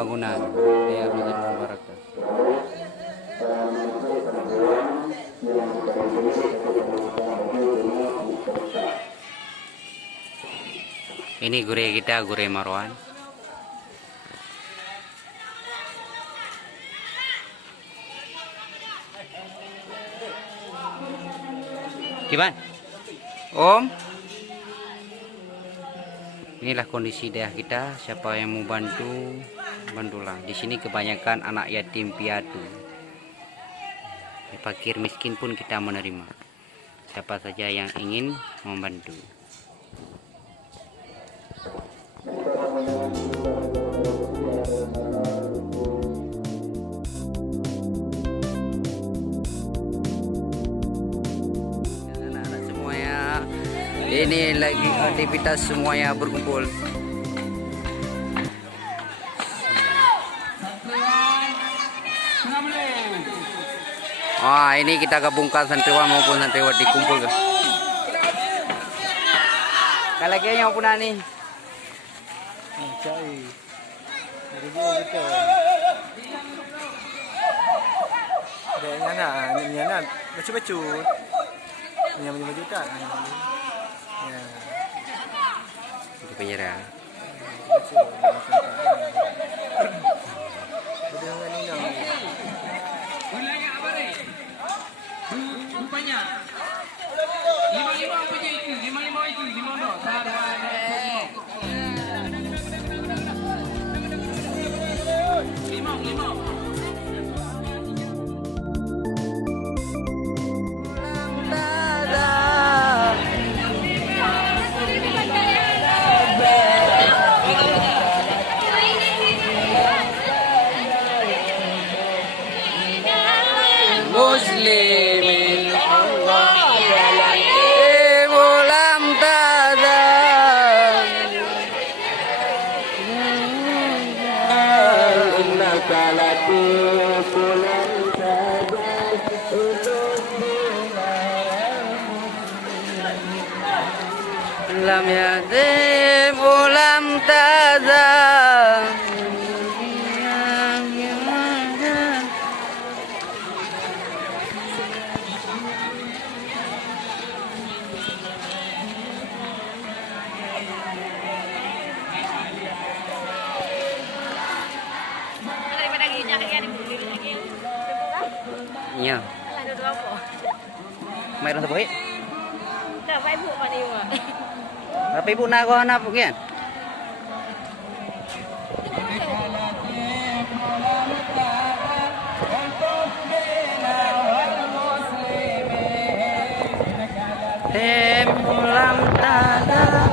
pembangunan Daerah Nahdlatul Barakah. Ini gure kita, gure Marwan. Gimana? Om? Inilah kondisi daerah kita. Siapa yang mau bantu, bantulah. Di sini kebanyakan anak yatim piatu. Fakir miskin pun kita menerima. Siapa saja yang ingin membantu. Anak-anak semuanya, ini lagi aktivitas semuanya berkumpul. Ini kita gabungkan santriwan maupun santriwati kumpul. Kalagyan niyo po na ni. Yan, bacu-bacu. Lima juta. Ya. Hindi pa niya. Rupanya 55 apa je itu? 55 itu 56. Muslimin ulam tada lam yatim ulam tada. Iya. Mayroon sa buhi? Dapat ibu pa niyo. Tapi ibu na ako hanap yan. Ulam tada.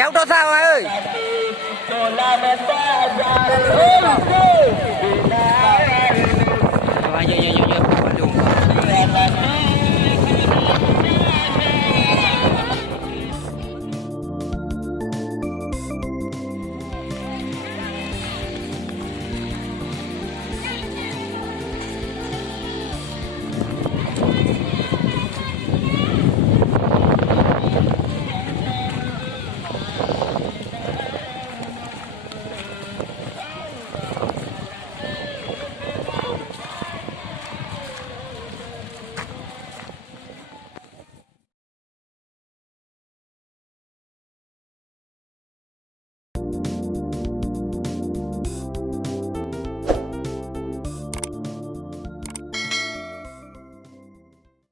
Ya udah sao ơi. Coba yuk.